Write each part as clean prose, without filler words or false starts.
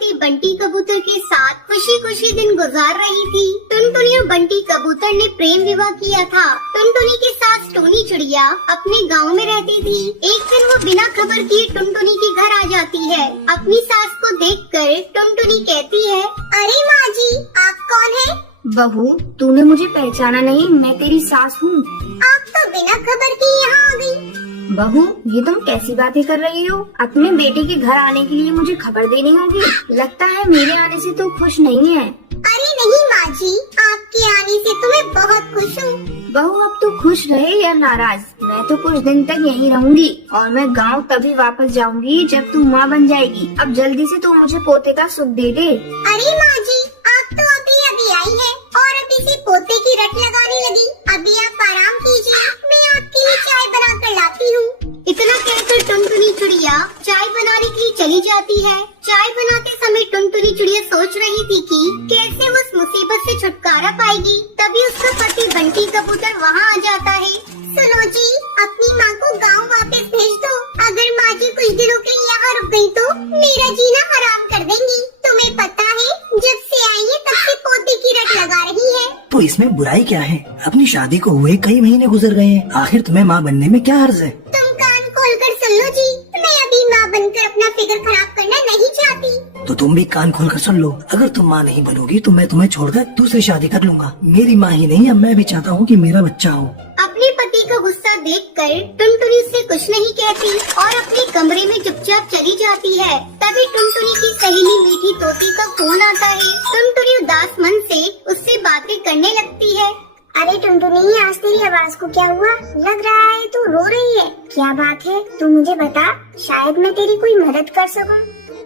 पति बंटी कबूतर के साथ खुशी खुशी दिन गुजार रही थी। टुनटुनी और बंटी कबूतर ने प्रेम विवाह किया था। टुनटुनी के साथ टोनी चिड़िया अपने गांव में रहती थी। एक दिन वो बिना खबर किए टुनटुनी के घर आ जाती है। अपनी सास को देखकर टुनटुनी कहती है, अरे माँ जी, आप कौन है? बहू, तूने मुझे पहचाना नहीं, मैं तेरी सास हूँ। आप तो बिना खबर के यहाँ आ गई। बहू, ये तुम कैसी बातें कर रही हो? अपने बेटे के घर आने के लिए मुझे खबर देनी होगी। लगता है मेरे आने से तू खुश नहीं है। अरे नहीं माँ जी, आपके आने से तो मैं बहुत खुश हूँ। बहू, अब तू खुश रहे या नाराज, मैं तो कुछ दिन तक यहीं रहूंगी और मैं गांव तभी वापस जाऊंगी जब तू माँ बन जाएगी। अब जल्दी से तू मुझे पोते का सुख दे दे। अरे माँ जी, आप तो अभी अभी आई है और अभी से पोते की रट लगाने लगी। अभी आप आराम कीजिए, मैं आपके लिए चाय बना कर लाती हूँ। इतना कहकर टुनटुनी चिड़िया चाय बनाने के लिए चली जाती है। चाय बनाते समय टुनटुनी चिड़िया सोच रही थी कि कैसे वो उस मुसीबत से छुटकारा पाएगी। तभी उसका पति बंटी कबूतर वहाँ आ जाता है। सुनो जी, अपनी माँ को गांव वापस भेज दो। अगर माँ जी कुछ दिनों के लिए यहाँ रुक गई तो मेरा जीना हराम कर देंगी। तुम्हें पता है, जब से आई है तब से पोते की रट लगा रही है। तो इसमें बुराई क्या है? अपनी शादी को हुए कई महीने गुजर गए हैं, आखिर तुम्हें माँ बनने में क्या अर्ज है? तुम कान खोलकर सुन लो जी, मैं अभी माँ बनकर अपना फिक्र खराब करना नहीं चाहती। तो तुम भी कान खोल कर सुन लो, अगर तुम माँ नहीं बनोगी तो मैं तुम्हें छोड़कर दूसरी शादी कर लूंगा। मेरी माँ ही नहीं, अब मैं भी चाहता हूँ कि मेरा बच्चा हो। अपने पति का गुस्सा देखकर टुनटुनी से कुछ नहीं कहती और अपने कमरे में चुपचाप चली जाती है। तभी टुनटुनी की सहेली मीठी तोती का फोन आता है। टुनटुनी उदास मन से उससे बातें करने लगती है। अरे टुनटुनी, आज तेरी आवाज को क्या हुआ? लग रहा है तू रो रही है। क्या बात है, तू मुझे बता, शायद मैं तेरी कोई मदद कर सकूं।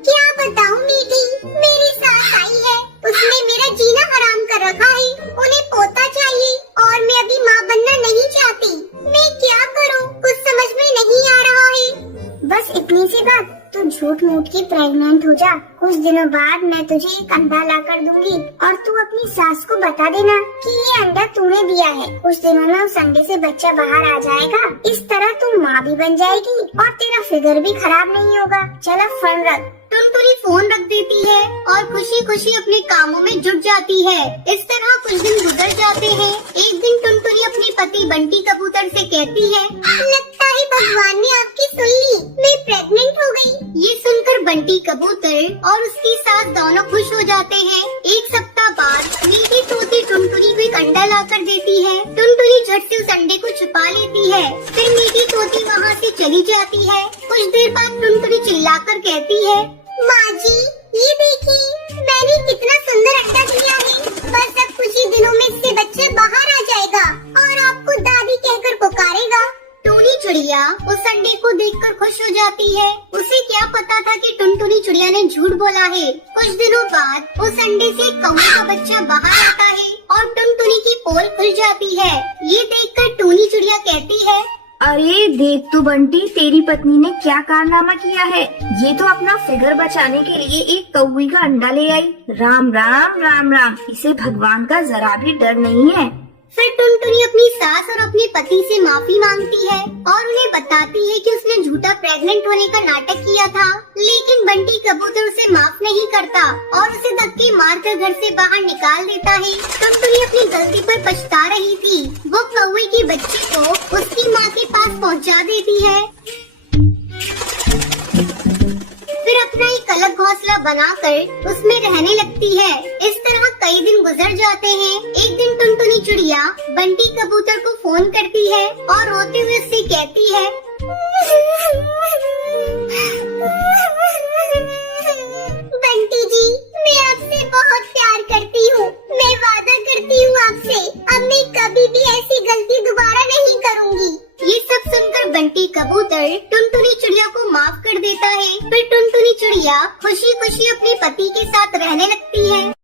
क्या बताऊं मीठी, मेरी सास आई है, उसने मेरा जीना हराम कर रखा है। उन्हें पोता चाहिए और मैं अभी माँ बनना नहीं चाहती। मैं क्या करूं, कुछ समझ में नहीं आ रहा है। बस इतनी सी बात, तू झूठ मूठ की प्रेग्नेंट हो जा। कुछ दिनों बाद मैं तुझे एक अंडा ला कर दूंगी और तू अपनी सास को बता देना कि ये अंडा तूने दिया है। कुछ दिनों में उस अंडे से बच्चा बाहर आ जाएगा। इस तरह तू माँ भी बन जाएगी और तेरा फिगर भी खराब नहीं होगा। चलो फोन रख। टुनटुनी फोन रख देती है और खुशी खुशी अपने कामों में जुट जाती है। इस तरह कुछ दिन गुजर जाते हैं। एक दिन टुनटुनी अपने पति बंटी कबूतर से कहती है, लगता है भगवान ने आपकी सुन ली, मैं प्रेग्नेंट हो गई। ये सुनकर बंटी कबूतर और उसकी सास दोनों खुश हो जाते हैं। एक सप्ताह बाद मीठी तोती टुनटुनी को एक अंडा ला कर देती है। टुनटुनी झट से उस अंडे को छुपा लेती है। फिर मीठी तोती वहाँ से चली जाती है। कुछ देर बाद टुनटुनी चिल्लाकर कहती है, माँ जी, ये देखिए, मैंने कितना सुंदर अंडा दिया है। बस अब कुछ ही दिनों में इससे बच्चा बाहर आ जाएगा और आपको दादी कहकर पुकारेगा। टोनी चिड़िया उस अंडे को देखकर खुश हो जाती है। उसे क्या पता था कि टुनटुनी चिड़िया ने झूठ बोला है। कुछ दिनों बाद उस अंडे से कौवे का बच्चा बाहर आता है और टुनटुनी की पोल खुल जाती है। ये देखकर टोनी चिड़िया कहती है, अरे देख तो बंटी, तेरी पत्नी ने क्या कारनामा किया है। ये तो अपना फिगर बचाने के लिए एक कौवे का अंडा ले आई। राम राम राम राम, इसे भगवान का जरा भी डर नहीं है। फिर टुनटुनी अपनी सास और अपने पति से माफी मांगती है और उन्हें बताती है कि उसने झूठा प्रेग्नेंट होने का नाटक किया था। लेकिन बंटी कबूतर उसे माफ नहीं करता और उसे धक्के मारकर घर से बाहर निकाल देता है। टुनटुनी अपनी गलती पर पछता रही थी। वो कौवे के बच्चे को उसकी माँ के पास पहुँचा देती है। फिर अपना एक अलग घोंसला बनाकर उसमें रहने लगती है। इस तरह कई दिन गुजर जाते हैं। एक दिन टुनटुनी चिड़िया बंटी कबूतर को फोन करती है और रोते हुए उससे कहती है, बंटी जी, मैं आपसे बहुत प्यार करती हूँ। मैं वादा करती हूँ आपसे, अब मैं कभी भी ऐसी गलती दोबारा नहीं करूँगी। ये सब सुनकर बंटी कबूतर टुनटुनी चिड़िया को माफ कर देता है। फिर टुनटुनी चिड़िया खुशी खुशी अपने पति के साथ रहने लगती है।